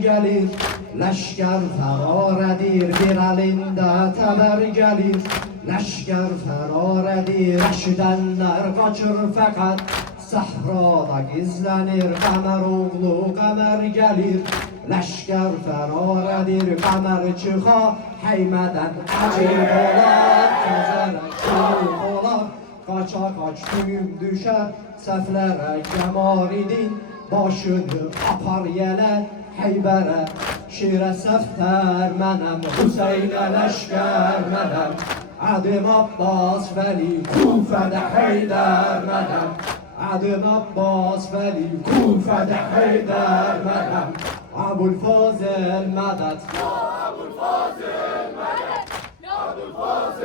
gelir, leşker ferar edir, bir elinde teber gelir. Leşker ferar edir, eşidenler kaçır fakat sahrada gizlenir. Kamer oğlu kamer gelir, leşker ferar edir, kamer çıxa heymeden acil olar, kezerek çürük olar. Kaça kaç düğüm düşer, seflere kemaridin, başını apar yele Heybere. Şire sefter menem, Hüseyin'e leşker menem, adım Abbas Veli, Kufe'de Heyder menem. Adım Abbas Veli, Kufe'de Heyder menem. Abulfazıl medet, Ya Abulfazıl medet, Ya Abulfazıl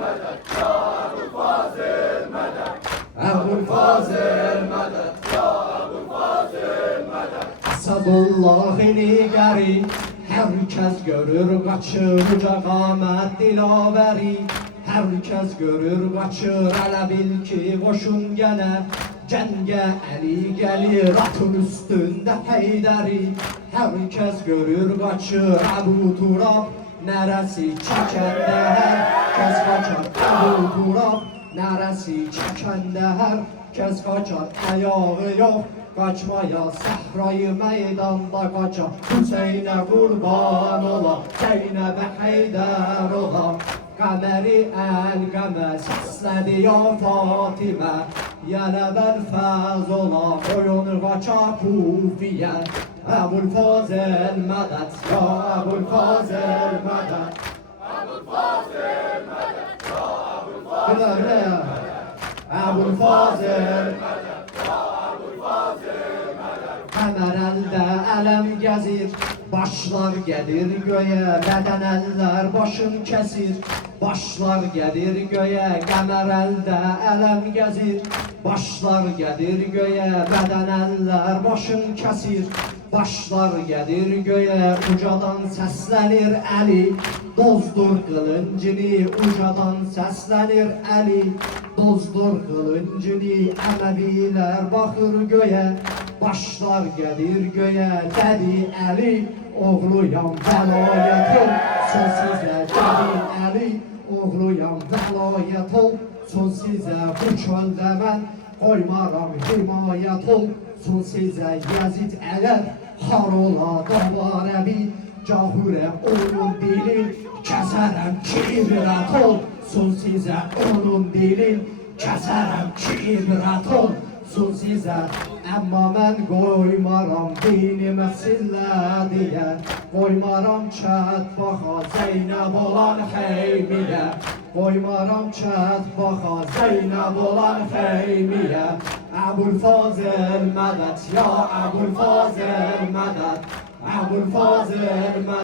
medet, Ya Abulfazıl medet, Abulfazıl medet, Ya Abulfazıl medet. Esadullah'ın geri, herkes görür kaçır, uca kamet dilaveri. Herkes görür kaçır, hele bil ki koşun gene, cenge eli gelir, atın üstünde Heyderi. Herkes görür kaçır, Ebu Turab neresi çekende, herkes kaçar. Ebu Turab neresi çekende, herkes kaçar. Ayağı yok kaçmaya, sahrayı meydanda kaçar. Hüseyin'e kurban ola, Zeynep'e Heyder ola. Kameri el-Geme sesledi ya Fatime, yine berfez ola, koyun kaça Kufiye. Abulfazıl medet, ya Abulfazıl medet, Abulfazıl medet, Ya Abulfazıl medet, Abulfazıl medet, Ya Abulfazıl medet. Kamer elde elem gezir, başlar gelir göğe, beden eller başın kesir. Başlar gelir göğe, kamer elde elem gezir, başlar gelir göğe, beden eller başın kesir. Başlar gelir göğe, ucadan seslenir eli, dozdur kılıncını, ucadan seslenir eli, dozdur kılıncını. Emeviler bakır göğe, başlar gelir göğe, dedi eli, oğluyam velayet ol, son size dedi eli, oğluyam velayet ol, son size bu çölde ben koymaram himayet ol, son size Yazid eğer harola davar evi, cahure onun dilin keserem ki ibret ol, son size onun dilin keserem ki ibret ol, son size. Amma mən qoymaram dinimə sillə deyə, qoymaram çət baxa Zeynəb olan xeymiyə, qoymaram çət baxa Zeynəb olan xeymiyə. Abulfazıl mədet, ya Abulfazıl mədet, Abulfazıl mədet.